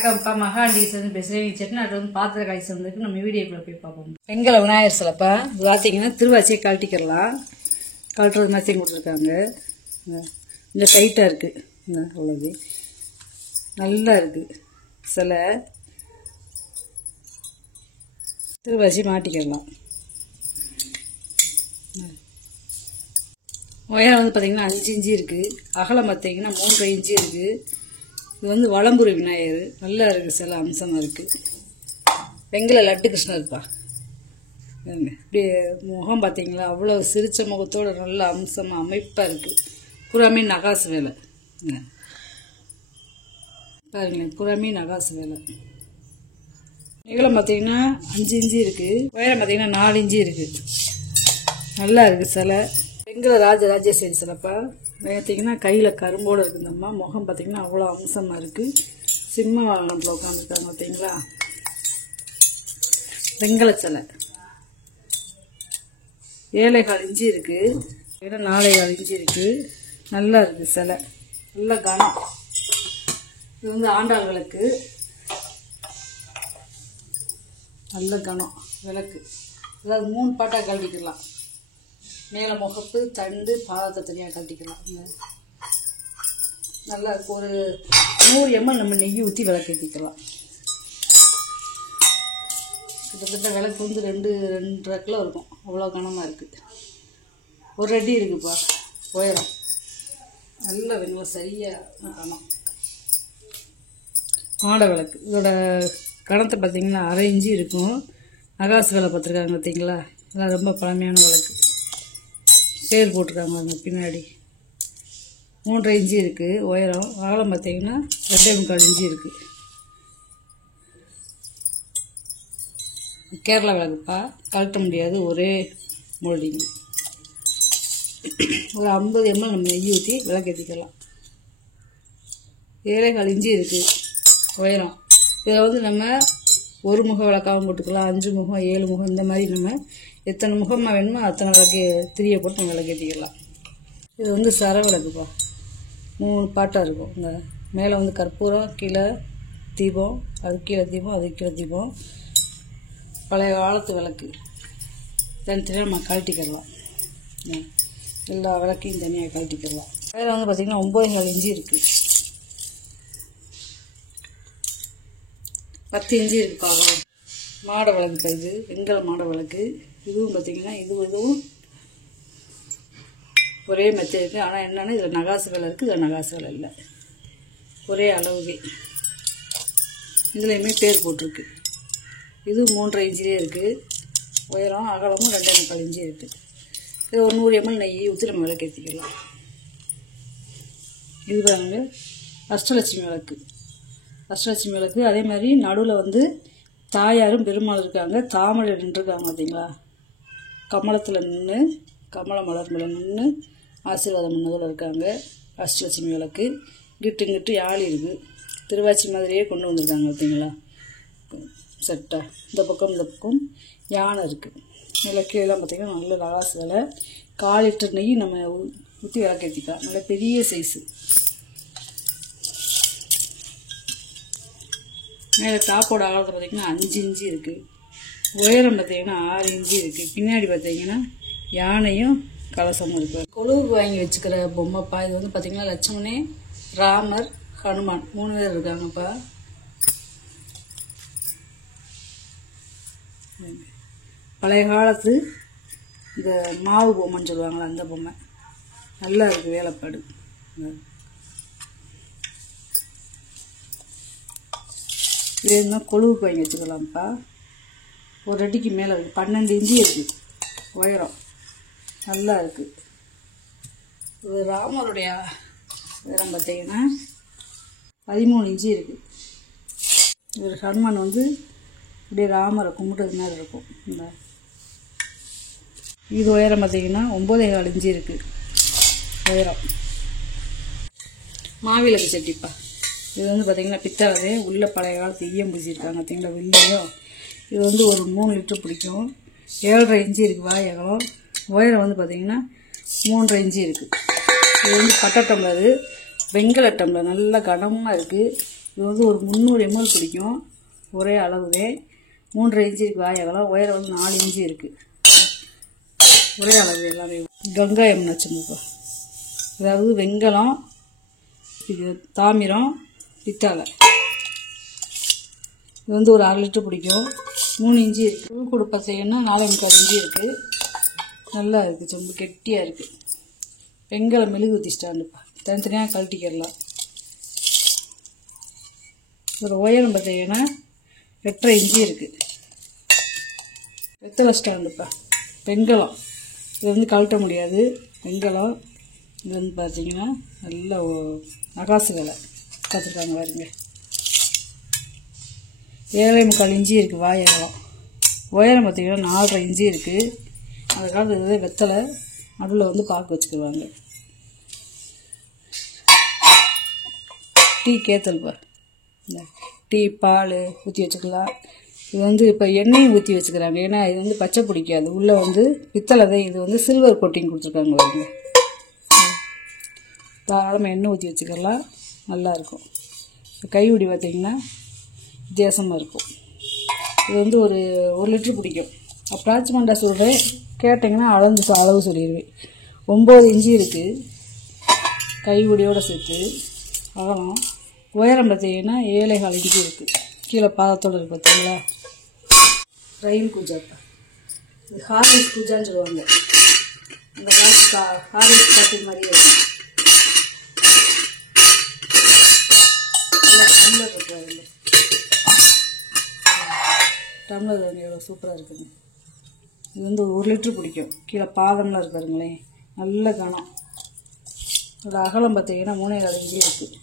வணக்கம்ப்பா. மகாண்டீஸ்வரன் பேசுகிறேன். செட்டிநாட்டில் வந்து பாத்திர காய்ச்சி வந்துருக்கு. நம்ம வீடியோக்குள்ளே போய் பார்ப்போம். வெங்கல விநாயகர் சிலைப்பா. இது பார்த்தீங்கன்னா திருவாச்சியை கழட்டிக்கிறலாம். கழட்டுறது மாதிரி கொடுத்துருக்காங்க. இந்த டைட்டாக இருக்குது. அவ்வளோது நல்லா இருக்குது சிலை. திருவாச்சி மாட்டிக்கிறலாம். உயரம் வந்து பார்த்திங்கன்னா 5 இன்ச்சு இருக்குது. அகலம் பார்த்திங்கன்னா 3 இன்ச்சு இருக்குது. இது வந்து வலம்புரி விநாயகர். நல்லா இருக்குது சில அம்சமாக இருக்குது. வெங்கல லட்டு கிருஷ்ணர்ப்பா. இப்படி முகம் பார்த்திங்களா அவ்வளோ சிரிச்ச முகத்தோடு நல்ல அம்சமாக அமைப்பாக இருக்குது. புறாமே நகாசு வேலை பாருங்களேன். புறாமே நகாசு வேலை. நீளம் பார்த்திங்கன்னா 5 இன்ச்சு இருக்குது. உயரம் பார்த்திங்கன்னா 4 இன்ச்சு இருக்குது. நல்லா இருக்குது சிலை. வெங்கல ராஜராஜேஸ்வரி சிலைப்பா. பார்த்தீங்கன்னா கையில் கரும்போடு இருக்குந்தம்மா. முகம் பார்த்திங்கன்னா அவ்வளோ அம்சமாக இருக்குது. சிம்ம வாகனத்தில் உட்காந்துருக்காங்க பார்த்தீங்களா. வெங்கல சிலை 7.25 இன்ச்சு இருக்குது. 4.25 இன்ச்சு இருக்குது. நல்லா இருக்குது சிலை. நல்ல கனம். இது வந்து ஆண்டாள்களுக்கு நல்ல கனம் விளக்கு. அதாவது 3 பாட்டாக கழட்டிக்கலாம். மேலே முகப்பு தண்டு பாதத்தை தனியாக கட்டிக்கலாம். நல்லா ஒரு 100 ml நம்ம நெய் ஊற்றி விளக்கேற்றிக்கலாம். கிட்டத்தட்ட விளக்கு வந்து 2.5 கிலோ இருக்கும். அவ்வளோ கனமாக இருக்குது. 1 அடி இருக்குப்பா உயரம். நல்ல வெங்கல சரியாக கனம். ஆடை விளக்கு. இதோட கணத்தை பார்த்திங்கன்னா 1/2 இன்ச்சு இருக்கும். நகாசு வேலை பார்த்துருக்காங்க பார்த்தீங்களா. அதெல்லாம் ரொம்ப பழமையான விளக்கு. பேர் போட்டிருக்காங்க அங்கே பின்னாடி. 3.5 இன்ச்சு இருக்குது உயரம். அகலம் பார்த்தீங்கன்னா 2.25 இன்ச்சு இருக்குது. கேரளா விளக்குப்பா. கழட்ட முடியாது. ஒரே மோல்டிங். ஒரு 50 ml நம்ம நெய் ஊற்றி விளக்கேற்றிக்கலாம். 7.25 இன்ச்சு இருக்குது உயரம். இதில் வந்து நம்ம 1 முக விளக்காகவும் போட்டுக்கலாம். 5 முகம் 7 முகம் இந்த மாதிரி நம்ம எத்தனை முகமாக வேணுமோ அத்தனை விளக்கு திரியை போட்டு நம்ம விளக்கேற்றிக்கலாம். இது வந்து சர விளக்குப்பா. 3 பாட்டாக இருக்கும். இந்த மேலே வந்து கற்பூரம், கீழே தீபம், அது கீழே தீபம், அது கீழே தீபம். பழைய காலத்து விளக்கு. தனித்தனியாக நம்ம கழட்டிக்கலாம். எல்லா விளக்கையும் தனியாக கழட்டிக்கலாம். வேறு வந்து பார்த்திங்கன்னா 9.25 இன்ச்சு இருக்குது. 10 இன்ச்சு இருக்குப்பா. மாட விளக்கு. இது வெங்கல மாட விளக்கு. இதுவும் பார்த்திங்கன்னா இதுவும் ஒரே மெத்தட் இருக்குது. ஆனால் என்னென்னா இதில் நகாசு வேலை இருக்குது, இதில் நகாசு வேலை இல்லை. ஒரே அளவுவே இதுலேயுமே பேர் போட்டிருக்கு. இது 3.5 இன்ச்சிலே இருக்குது. உயரம் அகலமும் 2.25 இன்ச்சு இருக்குது. இது ஒரு 100 ml நெய் ஊற்றி நம்ம விளக்கேற்றிக்கலாம். இது பாருங்க அஷ்டலட்சுமி விளக்கு. அஷ்டலட்சுமி விளக்கு. அதே மாதிரி நடுவில் வந்து தாயாரும் பெருமாள் இருக்காங்க. தாமரை நின்றுருக்காங்க பார்த்தீங்களா. கமலத்தில் நின்று கமல மலர் மேலே நின்று ஆசீர்வாதம் பண்ணதில் இருக்காங்க. அஷ்டலட்சுமி விளக்கு. கிட்டு யாழி இருக்குது. திருவாச்சி மாதிரியே கொண்டு வந்திருக்காங்க பார்த்தீங்களா. செட்டாக இந்த பக்கம் யானை இருக்குது. விளக்கெல்லாம் பார்த்திங்கன்னா நல்ல நகாசு வேலை. 1/4 லிட்டர் நெய் நம்ம ஊற்றி விளக்கேற்றிக்கலாம். நல்ல பெரிய சைஸு. மேலே டாப்போட அகலத்தை பார்த்திங்கன்னா 5 இன்ச்சு இருக்குது. உயரம் பார்த்திங்கன்னா 6 இன்ச்சு இருக்குது. பின்னாடி பார்த்திங்கன்னா யானையும் கலசமும் இருக்குது. கொழுவுக்கு வாங்கி வச்சுக்கிற பொம்மைப்பா. இது வந்து பார்த்திங்கன்னா லட்சுமணே, ராமர், ஹனுமான் 3 பேர் இருக்காங்கப்பா. பழைய காலத்து இந்த மாவு பொம்மைன்னு சொல்லுவாங்களா அந்த பொம்மை. நல்லா இருக்குது வேலைப்பாடு. இது என்ன கொழுவுக்கு வாங்கி வச்சுக்கலாம்ப்பா. 1 அடிக்கு மேலே இருக்குது. 12 இன்ச்சு இருக்குது உயரம். நல்லா இருக்குது. இது ராமருடைய உயரம் பார்த்தீங்கன்னா 13 இன்ச்சு இருக்குது. ஒரு ஹனுமான் வந்து இப்படியே ராமரை கும்பிட்டது மாதிரி இருக்கும். இந்த இது உயரம் பார்த்தீங்கன்னா 9.25 இன்ச்சு இருக்குது உயரம். மாவிளக்கு சட்டிப்பா. இது வந்து பார்த்திங்கன்னா பித்தளை. உள்ள பழைய காலத்து ஈயம் பூசியிருக்காங்க பார்த்தீங்களா வெள்ளியும். இது வந்து ஒரு 3 லிட்டர் பிடிக்கும். 7.5 இன்ச்சு இருக்குது வாயகம். உயரம் வந்து பார்த்திங்கன்னா 3.5 இன்ச்சு இருக்குது. இது வந்து பட்டை டம்ளரு. வெங்கல டம்ளர். நல்ல கனமாக இருக்குது. இது வந்து ஒரு 300 ml பிடிக்கும். ஒரே அளவுதே. 3.5 இன்ச்சு இருக்குது வாய் அகலம். உயரம் வந்து 4 இன்ச்சு இருக்குது. ஒரே அளவு எல்லாமே. வெங்காயம் வச்சுருப்பா. அதாவது வெங்கலம், இது தாமிரம், பித்தளை. இது வந்து ஒரு 1/2 லிட்டர் பிடிக்கும். 3 இன்ச்சு இருக்குது. பூ கூட பார்த்தீங்கன்னா 4.25 இன்ச்சு இருக்குது. நல்லா இருக்குது, ரொம்ப கெட்டியாக இருக்குது. வெங்கலம் மெழுகுவர்த்தி ஸ்டாண்டுப்பா. தனித்தனியாக கழட்டிக்கிறலாம். ஒரு உயரம் பார்த்தீங்கன்னா 8.5 இன்ச்சு இருக்குது. வெத்தலை ஸ்டாண்டுப்பா. வெங்கலம் இது வந்து கழட்ட முடியாது. வெங்கலம் இது வந்து பார்த்தீங்கன்னா நல்ல நகாசு வேலை பார்த்துருக்காங்க பாருங்க. 7.25 இன்ச்சு இருக்குது வாய் அகலம். உயரம் பார்த்தீங்கன்னா 4.5 இன்ச்சு இருக்குது. அந்த காலத்தில் வெத்தலை நடுவில் வந்து பாக்கு வச்சுக்குவாங்க. டீ கேத்தல்ப்பா. டீ பால் ஊற்றி வச்சுக்கலாம். இது வந்து இப்போ எண்ணெயும் ஊற்றி வச்சுக்கிறாங்க. ஏன்னா இது வந்து பச்சை பிடிக்காது. உள்ளே வந்து பித்தளை தான். இது வந்து சில்வர் கோட்டிங் கொடுத்துருக்காங்க பாருங்க. தாராளமாக எண்ணெய் ஊற்றி வச்சுக்கலாம். நல்லாயிருக்கும். கைவிடி பார்த்திங்கன்னா வித்தியாசமாக இருக்கும். இது வந்து ஒரு 1 லிட்டர் பிடிக்கும். அப்ராக்சிமேட்டாக சொல்கிறேன், கேட்டிங்கன்னா அளவு சொல்லிடுவேன். 9 இன்ச்சு இருக்குது கைவிடியோடு சேர்த்து அகலம். உயரம் பார்த்தீங்கன்னா 7.25 இன்ச்சு இருக்குது. கீழே பாதத்தோடு இருக்குது பார்த்தீங்களா. ரயில் பூஜாப்பா. இது ஹார்லிக்ஸ் பூஜான்னு சொல்லுவாங்க. அந்த காசு ஹார்லிக்ஸ் பாட்டு மாதிரியே இருக்கும். டம்ளர் இருக்கு. அதில் டம்ளர் எவ்வளோ சூப்பராக இருக்குங்க. இது வந்து 1 லிட்டர் பிடிக்கும். கீழே பாதம்லாம் இருக்கு பாருங்களேன். நல்ல கனம். அதோட அகலம் பார்த்தீங்கன்னா 3.25 இன்ச்சு இருக்குது.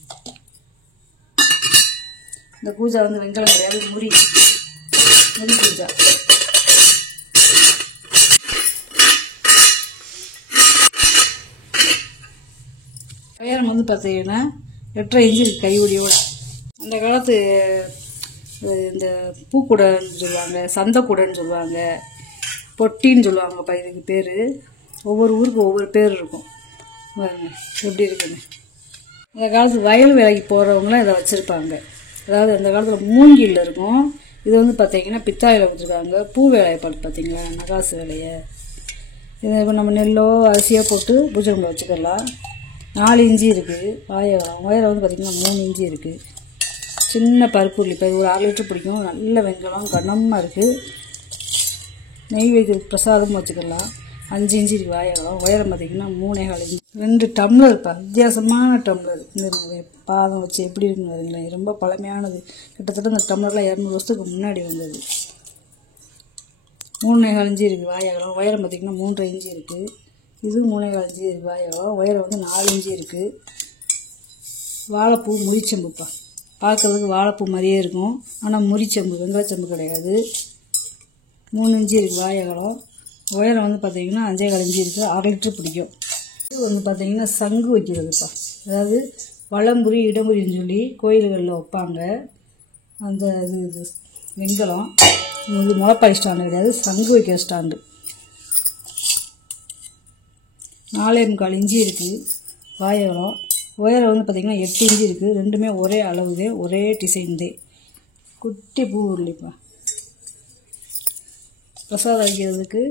இந்த பூஜா வந்து வெங்கலம் கிடையாது, முறி பூஜா. உயரம் வந்து பார்த்தீங்கன்னா 8.5 இன்ச்சு இருக்குது கைவிடியோட. அந்த காலத்து இந்த பூக்கூடைன்னு சொல்லுவாங்க, சந்தைக்கூடைன்னு சொல்லுவாங்க, பொட்டின்னு சொல்லுவாங்கப்பா இதுக்கு பேர். ஒவ்வொரு ஊருக்கு ஒவ்வொரு பேர் இருக்கும். எப்படி இருக்குன்னு. அந்த காலத்து வயல் வேலைக்கு போகிறவங்களாம் இதை வச்சுருப்பாங்க. அதாவது அந்த காலத்தில் மூங்கில் இருக்கும். இது வந்து பார்த்தீங்கன்னா பித்தாயில் வச்சுருக்காங்க. பூ வேலையை பார்த்தீங்களா, நகாசு வேலையை. இதை இப்போ நம்ம நெல்லோ அரிசியோ போட்டு பூஜை ரூமில் வச்சுக்கலாம். 4 இன்ச்சு இருக்குது வாயகம். உயரம் வந்து பார்த்திங்கன்னா 3 இன்ச்சு இருக்குது. சின்ன பருப்பு உள்ளி. இப்போ ஒரு 1/2 லிட்டர் பிடிக்கும். நல்ல வெங்கலம் கனமாக இருக்குது. நெய்வேத்திய பிரசாதமும் வச்சுக்கலாம். 5 இன்ச்சு இருக்குது வாயகம். உயரம் பார்த்திங்கன்னா 3.25 இன்ச்சு. 2 டம்ளர் இப்போ வித்தியாசமான டம்ளர். இந்த பாதம் வச்சு எப்படி இருக்குன்னு பாருங்களேன். ரொம்ப பழமையானது. கிட்டத்தட்ட இந்த டம்ளர்லாம் 200 வருஷத்துக்கு முன்னாடி வந்தது. 3.25 இன்ச்சு இருக்குது வாயகம். உயரம் பார்த்திங்கன்னா 3.5 இன்ச்சு இருக்குது. இது 3.25 இன்ச்சு இருக்குது வாயகம். உயரம் வந்து 4 இன்ச்சு இருக்குது. வாழைப்பூ முறிச்செம்புப்பா. பார்க்குறதுக்கு வாழைப்பூ மாதிரியே இருக்கும். ஆனால் முறிச்செம்பு, வெங்காயச்செம்பு கிடையாது. 3 இன்ச்சு இருக்குது வாயகம். உயரம் வந்து பார்த்திங்கன்னா 5.25 இன்ச்சு இருக்குது. 1/2 லிட்டர் பிடிக்கும். இது வந்து பார்த்திங்கன்னா சங்கு வைக்கிறதுப்பா. அதாவது வலம்புரி இடம்புரின்னு சொல்லி கோயில்களில் வைப்பாங்க. அந்த இது வெங்கலம். இது முளைப்பாய் ஸ்டாண்டு கிடையாது, சங்கு வைக்கிற ஸ்டாண்டு. 4.25 இன்ச்சு இருக்குது வாயகம். உயரம் வந்து பார்த்திங்கன்னா 8 இன்ச்சு இருக்குது. ரெண்டுமே ஒரே அளவுதே, ஒரே டிசைன் தே. குட்டி பூ உருளிப்பா. பிரசாதம் வைக்கிறதுக்கு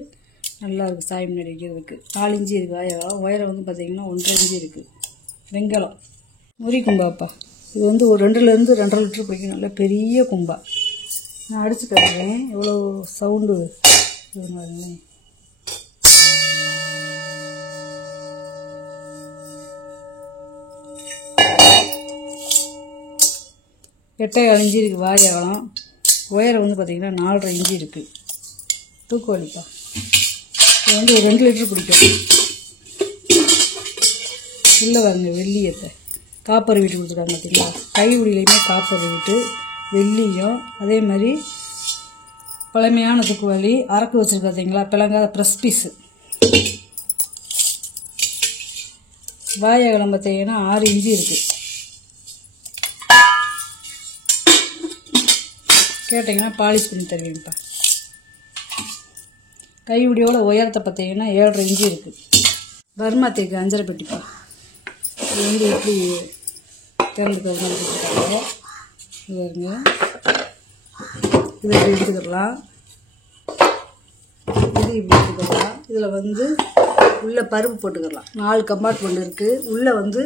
நல்லா இருக்குது. சாமி முன்னாடி வைக்கிறதுக்கு 4 இன்ச்சு இருக்குது வாயகம். உயரம் வந்து பார்த்திங்கன்னா 1.5 இன்ச்சு இருக்குது. வெங்கலம் முறி கும்பாப்பா. இது வந்து ஒரு 2லேருந்து 2.5 லிட்டர் பிடிக்கும். நல்ல பெரிய கும்பா. நான் அடித்து காட்டுறேன் எவ்வளோ சவுண்டு இதுங்களேன். எட்டை 1 இன்ச்சு இருக்குது வாயகம். உயரம் வந்து பார்த்திங்கன்னா 4.5 இன்ச்சு இருக்குது. தூக்குவலிப்பா. இது வந்து ஒரு 2 லிட்டர் பிடிக்கும். உள்ளே வாங்க வெள்ளியத்தை காப்பர் வீட்டு கொடுத்துருக்காங்க பார்த்தீங்களா. கைவிடிலையுமே காப்பர் வீட்டு வெள்ளியும் அதே மாதிரி பழமையான தூக்குவலி அரக்கு வச்சுருக்கு பார்த்தீங்களா. பிளங்காத ப்ரெஸ் பீஸு. வாயகலம் பார்த்தீங்கன்னா 6 இன்ச்சு இருக்குது. கேட்டிங்கன்னா பாலிஷ் பண்ணி தருவீங்கப்பா. கைவிடியோட உயரத்தை பார்த்தீங்கன்னா 7.5 இன்ச்சு இருக்குது. பர்மா தேக்கு அஞ்சரை பெட்டிப்பா. இது வந்து எப்படி தேர்ந்தெடுக்கிறது கொடுத்துருக்காங்க. பாருங்க, இதை இப்படி எடுத்துக்கலாம், இது இப்படி எடுத்துக்கலாம். இதில் வந்து உள்ளே பருப்பு போட்டுக்கலாம். 4 கம்பார்ட்மெண்ட் இருக்குது. உள்ளே வந்து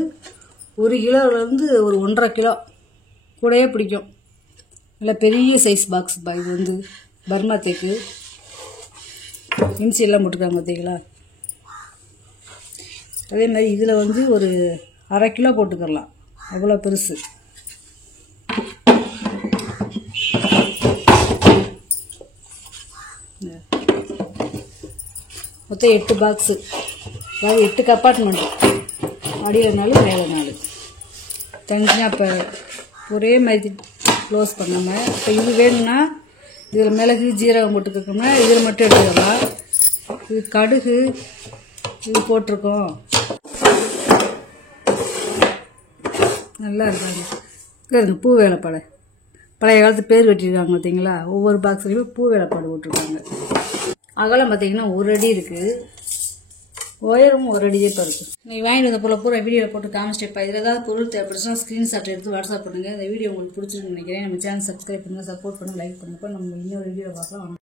1 கிலோவிலேருந்து ஒரு 1.5 கிலோ கூடயே பிடிக்கும். நல்ல பெரிய சைஸ் பாக்ஸ் இது வந்து பர்மா தேக்கு இன்சி எல்லாம் போட்டுருக்காங்க பார்த்தீங்களா. அதே மாதிரி இதில் வந்து ஒரு 1/2 கிலோ போட்டுக்கலாம். அவ்வளோ பெருசு. மொத்தம் 8 பாக்ஸு, அதாவது 8 கம்பார்ட்மெண்ட்டு. அடியில் 4 மேலே 4 தனியாக. இப்போ ஒரே மாதிரி க்ளோஸ் பண்ணாமல், இப்போ இது வேணும்னா இதில் மிளகு ஜீரகம் போட்டுக்கோம்னா இதில் மட்டும் எடுத்துக்கலாம். இது கடுகு இது போட்டிருக்கோம், நல்லா இருக்காங்க. பூ வேலைப்பாடு பழைய காலத்து பேர் வெட்டியிருக்காங்க பார்த்தீங்களா. ஒவ்வொரு பாக்ஸ்லையுமே பூ வேலைப்பாடு போட்டிருக்காங்க. அகலம் பார்த்தீங்கன்னா 1 அடி இருக்குது, ஒயரும் 1 அடியே இப்போ இருக்குது. நீங்கள் வாங்கிட்டு வந்த பொருளை பூரா வீடியோவில் போட்டு காமிச்சிட்டேப்பா. இதில் ஏதாவது பொருள் தேவைப்படுச்சுன்னா ஸ்க்ரீன்ஷாட் எடுத்து வாட்ஸ்அப் பண்ணுங்கள். இந்த வீடியோ உங்களுக்கு பிடிச்சிருக்குன்னு நினைக்கிறேன். நம்ம சேனல் சப்ஸ்கிரைப் பண்ணுங்கள், சப்போர்ட் பண்ணுங்கள், லைக் பண்ணுங்கள். நம்ம இன்னொரு வீடியோவில் பார்க்கலாம்.